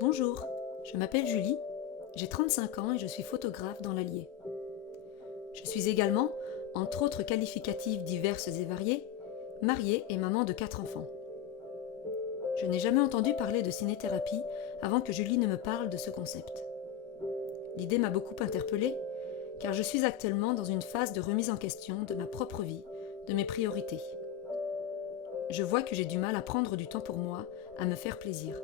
Bonjour, je m'appelle Julie, j'ai 35 ans et je suis photographe dans l'Allier. Je suis également, entre autres qualificatifs diverses et variés, mariée et maman de 4 enfants. Je n'ai jamais entendu parler de cinéthérapie avant que Julie ne me parle de ce concept. L'idée m'a beaucoup interpellée, car je suis actuellement dans une phase de remise en question de ma propre vie, de mes priorités. Je vois que j'ai du mal à prendre du temps pour moi, à me faire plaisir.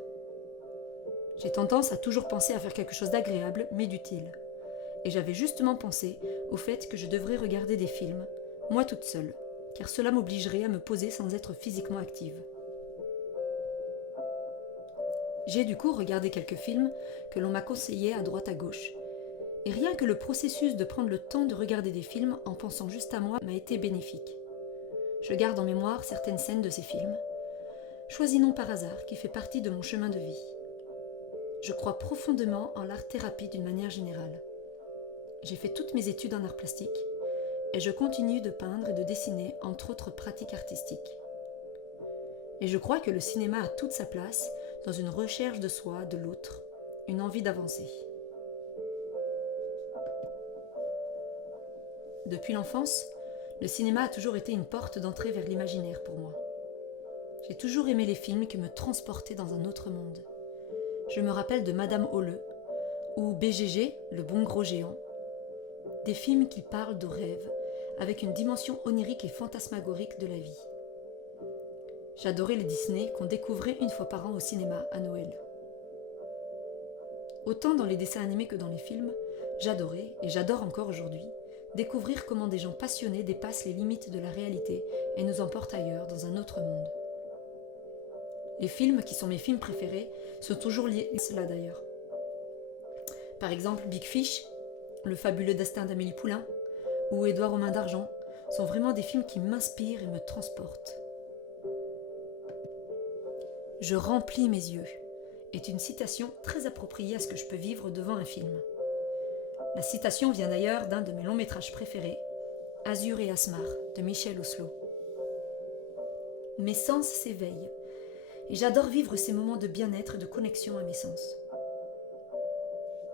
J'ai tendance à toujours penser à faire quelque chose d'agréable, mais d'utile. Et j'avais justement pensé au fait que je devrais regarder des films, moi toute seule, car cela m'obligerait à me poser sans être physiquement active. J'ai du coup regardé quelques films que l'on m'a conseillés à droite à gauche. Et rien que le processus de prendre le temps de regarder des films en pensant juste à moi m'a été bénéfique. Je garde en mémoire certaines scènes de ces films, choisis non par hasard, qui fait partie de mon chemin de vie. Je crois profondément en l'art-thérapie d'une manière générale. J'ai fait toutes mes études en art plastique et je continue de peindre et de dessiner entre autres pratiques artistiques. Et je crois que le cinéma a toute sa place dans une recherche de soi, de l'autre, une envie d'avancer. Depuis l'enfance, le cinéma a toujours été une porte d'entrée vers l'imaginaire pour moi. J'ai toujours aimé les films qui me transportaient dans un autre monde. Je me rappelle de Madame Holleux ou BGG, le bon gros géant. Des films qui parlent de rêve, avec une dimension onirique et fantasmagorique de la vie. J'adorais les Disney qu'on découvrait une fois par an au cinéma à Noël. Autant dans les dessins animés que dans les films, j'adorais, et j'adore encore aujourd'hui, découvrir comment des gens passionnés dépassent les limites de la réalité et nous emportent ailleurs, dans un autre monde. Les films qui sont mes films préférés sont toujours liés à cela d'ailleurs. Par exemple, Big Fish, Le fabuleux destin d'Amélie Poulain ou Édouard aux mains d'argent sont vraiment des films qui m'inspirent et me transportent. Je remplis mes yeux est une citation très appropriée à ce que je peux vivre devant un film. La citation vient d'ailleurs d'un de mes longs métrages préférés, Azur et Asmar de Michel Oslo. Mes sens s'éveillent et j'adore vivre ces moments de bien-être et de connexion à mes sens.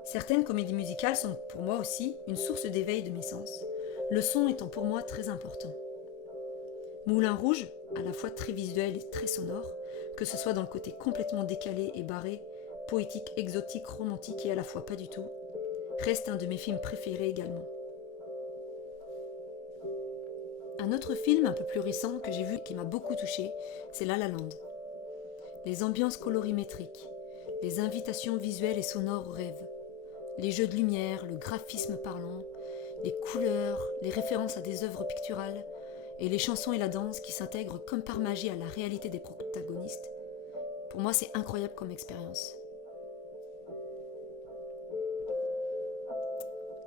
Certaines comédies musicales sont pour moi aussi une source d'éveil de mes sens, le son étant pour moi très important. Moulin Rouge, à la fois très visuel et très sonore, que ce soit dans le côté complètement décalé et barré, poétique, exotique, romantique et à la fois pas du tout, reste un de mes films préférés également. Un autre film un peu plus récent que j'ai vu qui m'a beaucoup touchée, c'est La La Land. Les ambiances colorimétriques, les invitations visuelles et sonores au rêve, les jeux de lumière, le graphisme parlant, les couleurs, les références à des œuvres picturales et les chansons et la danse qui s'intègrent comme par magie à la réalité des protagonistes. Pour moi, c'est incroyable comme expérience.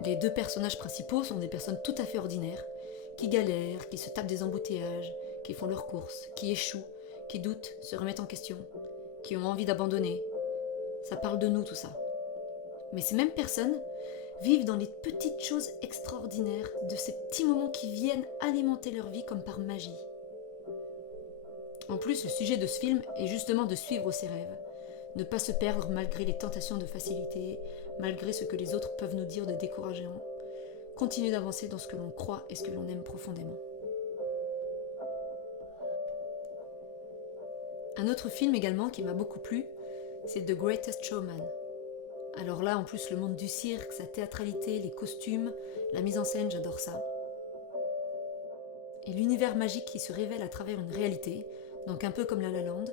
Les deux personnages principaux sont des personnes tout à fait ordinaires, qui galèrent, qui se tapent des embouteillages, qui font leurs courses, qui échouent, qui doutent, se remettent en question, qui ont envie d'abandonner. Ça parle de nous tout ça. Mais ces mêmes personnes vivent dans les petites choses extraordinaires, de ces petits moments qui viennent alimenter leur vie comme par magie. En plus, le sujet de ce film est justement de suivre ses rêves, ne pas se perdre malgré les tentations de facilité, malgré ce que les autres peuvent nous dire de décourageant, continuer d'avancer dans ce que l'on croit et ce que l'on aime profondément. Un autre film également qui m'a beaucoup plu, c'est The Greatest Showman. Alors là, en plus, le monde du cirque, sa théâtralité, les costumes, la mise en scène, j'adore ça. Et l'univers magique qui se révèle à travers une réalité, donc un peu comme La La Land,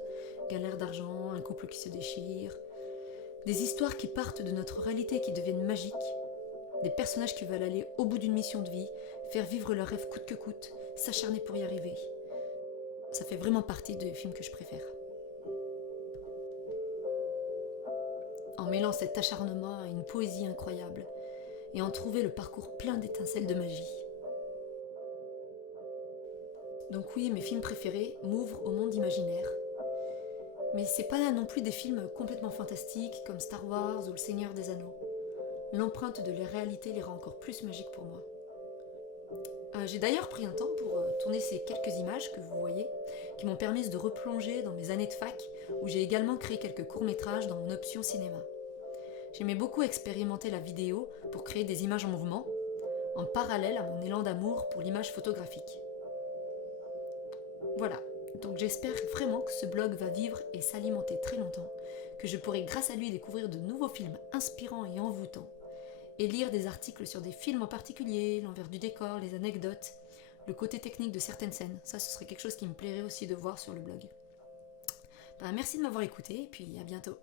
galère d'argent, un couple qui se déchire, des histoires qui partent de notre réalité et qui deviennent magiques, des personnages qui veulent aller au bout d'une mission de vie, faire vivre leur rêve coûte que coûte, s'acharner pour y arriver. Ça fait vraiment partie des films que je préfère. En mêlant cet acharnement à une poésie incroyable et en trouver le parcours plein d'étincelles de magie. Donc oui, mes films préférés m'ouvrent au monde imaginaire. Mais c'est pas là non plus des films complètement fantastiques comme Star Wars ou Le Seigneur des Anneaux. L'empreinte de la réalité les rend encore plus magiques pour moi. J'ai d'ailleurs pris un temps pour tourner ces quelques images que vous voyez, qui m'ont permis de replonger dans mes années de fac, où j'ai également créé quelques courts-métrages dans mon option cinéma. J'aimais beaucoup expérimenter la vidéo pour créer des images en mouvement, en parallèle à mon élan d'amour pour l'image photographique. Voilà, donc j'espère vraiment que ce blog va vivre et s'alimenter très longtemps, que je pourrai grâce à lui découvrir de nouveaux films inspirants et envoûtants, et lire des articles sur des films en particulier, l'envers du décor, les anecdotes, le côté technique de certaines scènes. Ça, ce serait quelque chose qui me plairait aussi de voir sur le blog. Merci de m'avoir écouté, et puis à bientôt.